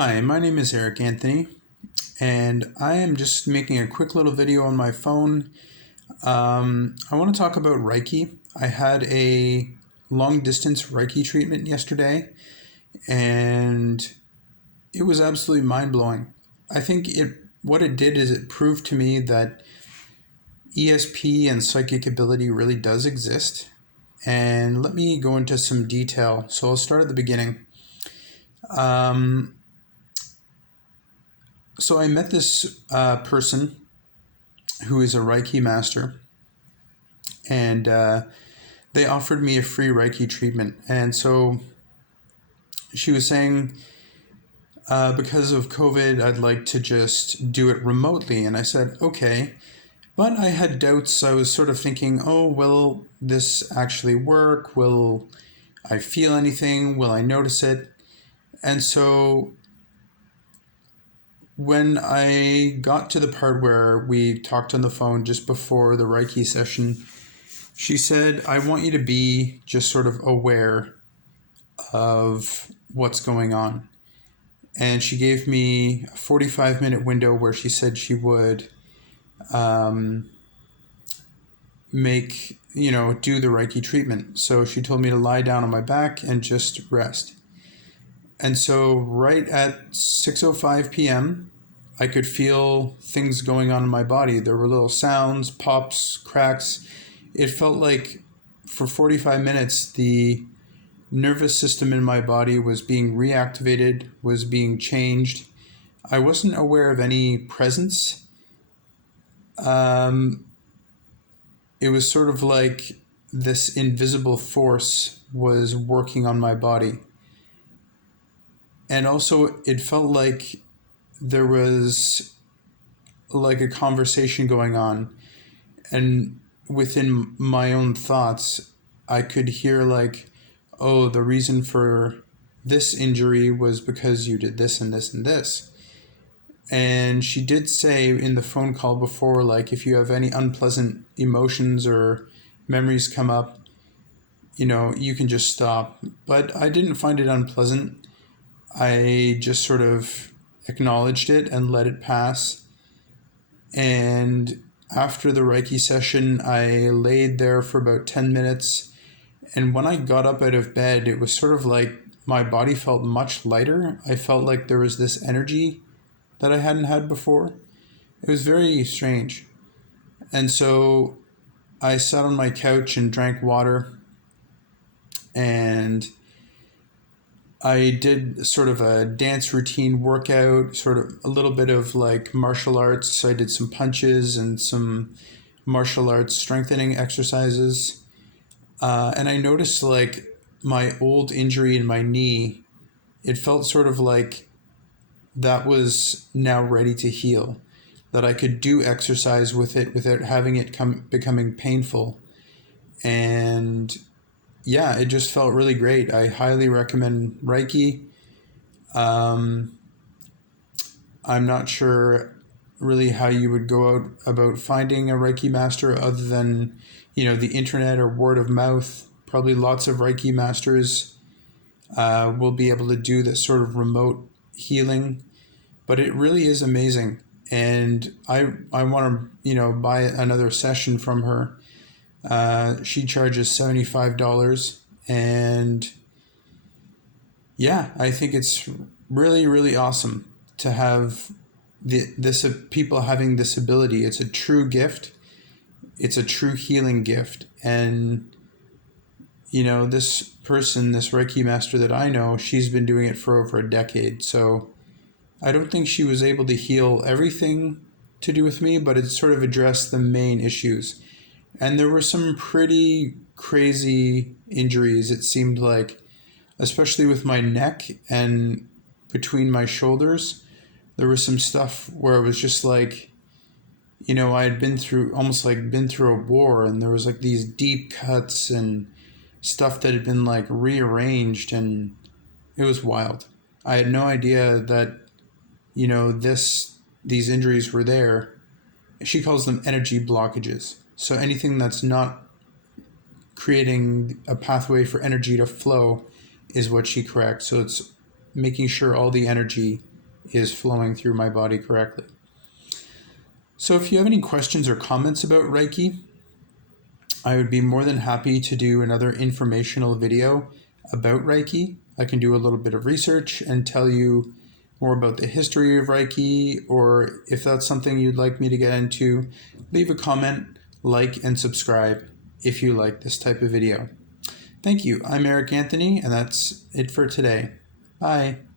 Hi, my name is Eric Anthony, and I am just making a quick little video on my phone. I want to talk about Reiki. I had a long distance Reiki treatment yesterday, and it was absolutely mind blowing. I think what it did is it proved to me that ESP and psychic ability really does exist. And let me go into some detail. So I'll start at the beginning. So I met this person who is a Reiki master, and they offered me a free Reiki treatment. And so she was saying, because of COVID, I'd like to just do it remotely. And I said, okay. But I had doubts. I was sort of thinking, oh, will this actually work? Will I feel anything? Will I notice it? And so when I got to the part where we talked on the phone just before the Reiki session, she said, I want you to be just sort of aware of what's going on. And she gave me a 45-minute window where she said she would do the Reiki treatment. So she told me to lie down on my back and just rest. And so right at 6:05 p.m., I could feel things going on in my body. There were little sounds, pops, cracks. It felt like for 45 minutes, the nervous system in my body was being reactivated, was being changed. I wasn't aware of any presence. It was sort of like this invisible force was working on my body. And also, it felt like there was like a conversation going on. And within my own thoughts, I could hear like, oh, the reason for this injury was because you did this and this and this. And she did say in the phone call before, like, if you have any unpleasant emotions or memories come up, you can just stop. But I didn't find it unpleasant. I just sort of acknowledged it and let it pass. And after the Reiki session, I laid there for about 10 minutes. And when I got up out of bed, it was sort of like my body felt much lighter. I felt like there was this energy that I hadn't had before. It was very strange. And so I sat on my couch and drank water, and I did sort of a dance routine workout, sort of a little bit of like martial arts. So I did some punches and some martial arts strengthening exercises. And I noticed like my old injury in my knee, it felt sort of like that was now ready to heal, that I could do exercise with it without having it becoming painful. And yeah, it just felt really great. I highly recommend Reiki. I'm not sure really how you would go out about finding a Reiki master other than, the internet or word of mouth. Probably lots of Reiki masters will be able to do this sort of remote healing. But it really is amazing. And I want to, buy another session from her. She charges $75. And yeah, I think it's really, really awesome to have this people having this ability. It's a true gift. It's a true healing gift. And, this person, this Reiki master that I know, she's been doing it for over a decade. So I don't think she was able to heal everything to do with me, but it sort of addressed the main issues. And there were some pretty crazy injuries, it seemed like, especially with my neck and between my shoulders. There was some stuff where it was just like, I had been through a war, and there was like these deep cuts and stuff that had been like rearranged, and it was wild. I had no idea that these injuries were there. She calls them energy blockages. So anything that's not creating a pathway for energy to flow is what she corrects. So it's making sure all the energy is flowing through my body correctly. So if you have any questions or comments about Reiki, I would be more than happy to do another informational video about Reiki. I can do a little bit of research and tell you more about the history of Reiki, or if that's something you'd like me to get into, leave a comment, like, and subscribe if you like this type of video. Thank you. I'm Eric Anthony, and that's it for today. Bye.